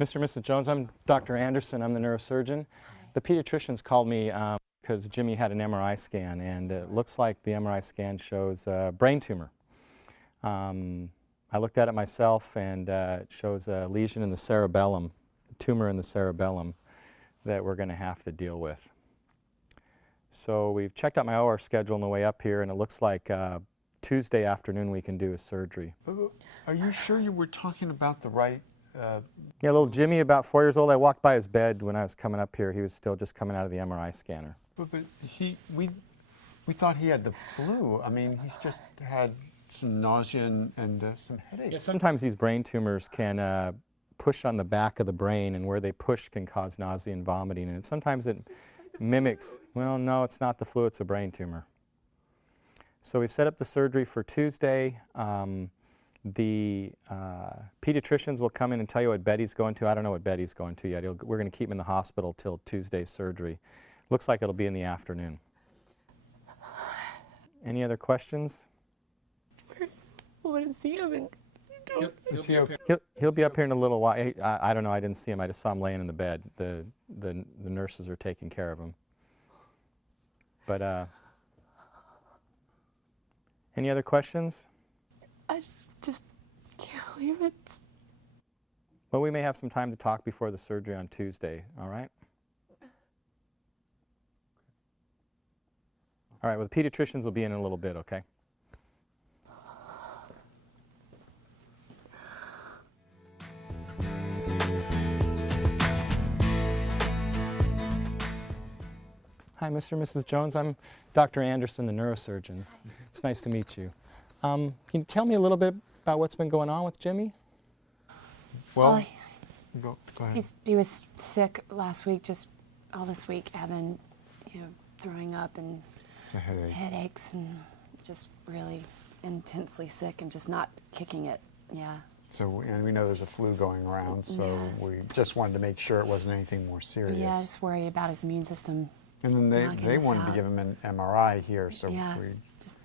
Mr. and Mrs. Jones, I'm Dr. Anderson. I'm the neurosurgeon. The pediatricians called me because Jimmy had an MRI scan, and it looks like the MRI scan shows a brain tumor. I looked at it myself, and it shows a lesion in the cerebellum, a tumor in the cerebellum that we're going to have to deal with. So we've checked out my OR schedule on the way up here, and it looks like Tuesday afternoon we can do a surgery. Are you sure you were talking about the right? Yeah, little Jimmy, about 4 years old. I walked by his bed when I was coming up here. He was still just coming out of the MRI scanner. But we thought he had the flu. I mean, he's just had some nausea and some headaches. Yeah, sometimes these brain tumors can push on the back of the brain, and where they push can cause nausea and vomiting. And sometimes it mimics, well, no, it's not the flu, it's a brain tumor. So we've set up the surgery for Tuesday. The pediatricians will come in and tell you what bed he's going to. I don't know what bed he's going to yet. We're going to keep him in the hospital till Tuesday's surgery. Looks like it'll be in the afternoon. Any other questions? I want to see him and He'll be up here in a little while. I don't know. I didn't see him. I just saw him laying in the bed. The nurses are taking care of him. But any other questions? I just can't believe it. Well, we may have some time to talk before the surgery on Tuesday. All right? All right. Well, the pediatricians will be in a little bit. Okay. Hi, Mr. and Mrs. Jones. I'm Dr. Anderson, the neurosurgeon. It's nice to meet you. Can you tell me a little bit about what's been going on with Jimmy? Well, go ahead. He was sick last week, just all this week, having, throwing up and It's a headache. headaches and just really intensely sick and just not kicking it. Yeah. So, and we know there's a flu going around, so Yeah. we just wanted to make sure it wasn't anything more serious. Yeah, just worried about his immune system. And then knocking they us wanted to out. give him an MRI here, so Yeah.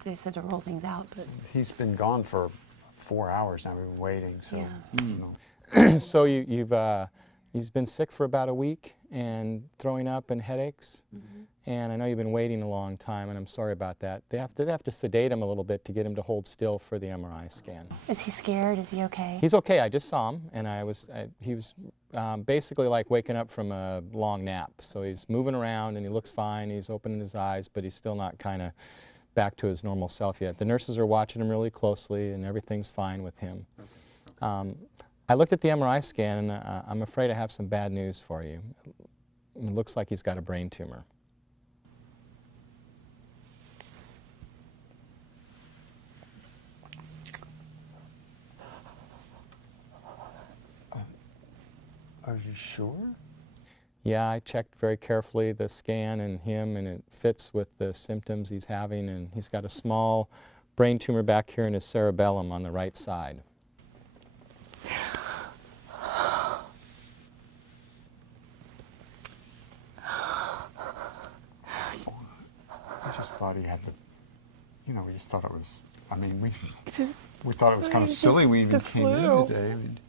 They said to roll things out, but he's been gone for 4 hours now. We've been waiting, so. Yeah. You know. So he's been sick for about a week and throwing up and headaches. And I know you've been waiting a long time, and I'm sorry about that. They have to sedate him a little bit to get him to hold still for the MRI scan. is he scared? Is he okay? He's okay. I just saw him, and he was basically like waking up from a long nap. So he's moving around, and he looks fine. He's opening his eyes, but he's still not kind of back to his normal self yet. The nurses are watching him really closely, and everything's fine with him. I looked at the MRI scan, and I'm afraid I have some bad news for you. It looks like he's got a brain tumor. Are you sure? Yeah, I checked very carefully the scan and him, and it fits with the symptoms he's having, and he's got a small brain tumor back here in his cerebellum on the right side. I just thought he had the, we just thought it was, I mean, Just, we thought it was kind of It's silly just we even the came in flu. today. I mean,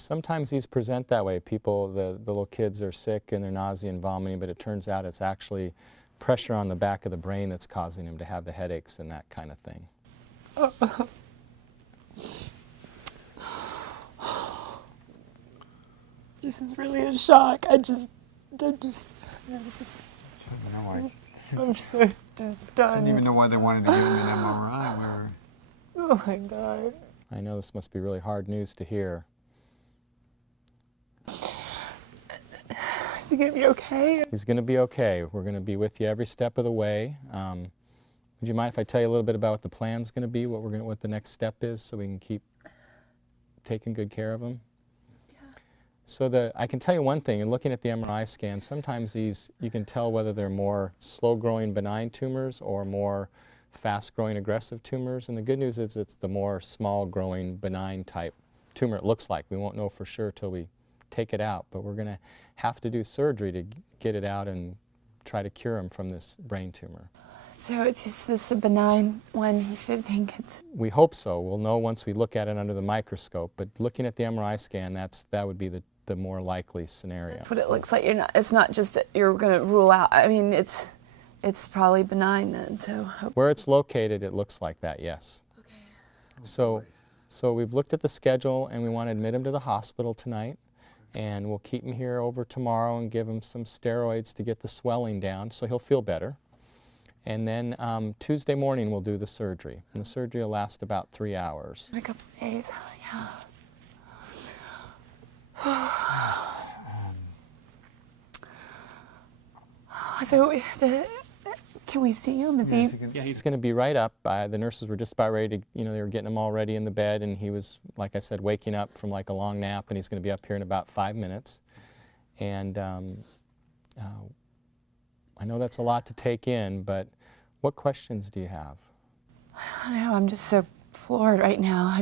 Sometimes these present that way. People, the little kids are sick and they're nausea and vomiting, but it turns out it's actually pressure on the back of the brain that's causing him to have the headaches and that kind of thing. this is really a shock. I'm just, I don't know why. I'm so just done. Didn't even know why they wanted to give him an MRI. Oh my God. I know this must be really hard news to hear. Is he gonna be okay? He's going to be okay. We're going to be with you every step of the way. Would you mind if I tell you a little bit about what the plan's going to be, what the next step is, so we can keep taking good care of him? Yeah. So I can tell you one thing, in looking at the MRI scan, sometimes you can tell whether they're more slow-growing benign tumors or more fast-growing aggressive tumors. And the good news is it's the more small-growing benign type tumor it looks like. We won't know for sure till we take it out, but we're going to have to do surgery to get it out and try to cure him from this brain tumor. So it's just a benign one. You should think it's. We hope so. We'll know once we look at it under the microscope. But looking at the MRI scan, that would be the more likely scenario. That's what it looks like. It's not just that you're going to rule out. I mean, it's probably benign then. So Where it's located, it looks like that, yes. okay. So we've looked at the schedule, and we want to admit him to the hospital tonight. And we'll keep him here over tomorrow and give him some steroids to get the swelling down so he'll feel better. And then Tuesday morning we'll do the surgery. And the surgery will last about 3 hours. In a couple of days. Yeah. So, can we see him? Is he? Yeah, he's going to be right up. The nurses were just about ready to, they were getting him all ready in the bed, and he was, like I said, waking up from like a long nap, and he's going to be up here in about 5 minutes. And I know that's a lot to take in, but what questions do you have? I don't know. I'm just so floored right now.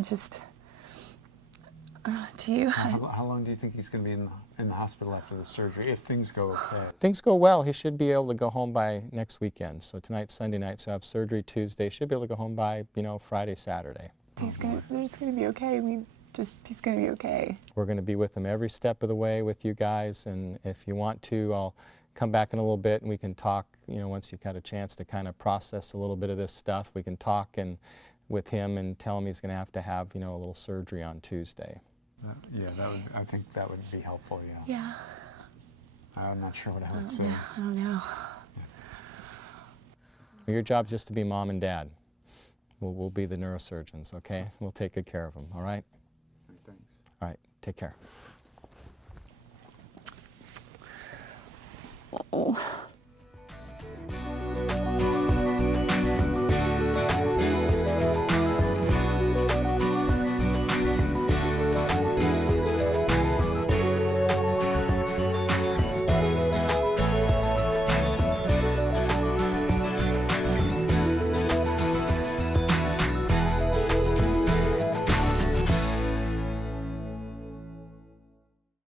Do you? How long do you think he's going to be in the hospital after the surgery, if things go okay? Things go well. He should be able to go home by next weekend. So tonight's Sunday night, so I have surgery Tuesday. Should be able to go home by, Friday, Saturday. They're just gonna be okay. He's gonna be okay. We're going to be with him every step of the way with you guys, and if you want to, I'll come back in a little bit and we can talk, once you've had a chance to kind of process a little bit of this stuff, we can talk with him and tell him he's going to have, a little surgery on Tuesday. I think that would be helpful, yeah. Yeah. I'm not sure what I would say. I don't know. Well, your job's just to be mom and dad. We'll be the neurosurgeons, okay? We'll take good care of them, all right? Thanks. All right, take care. Oh.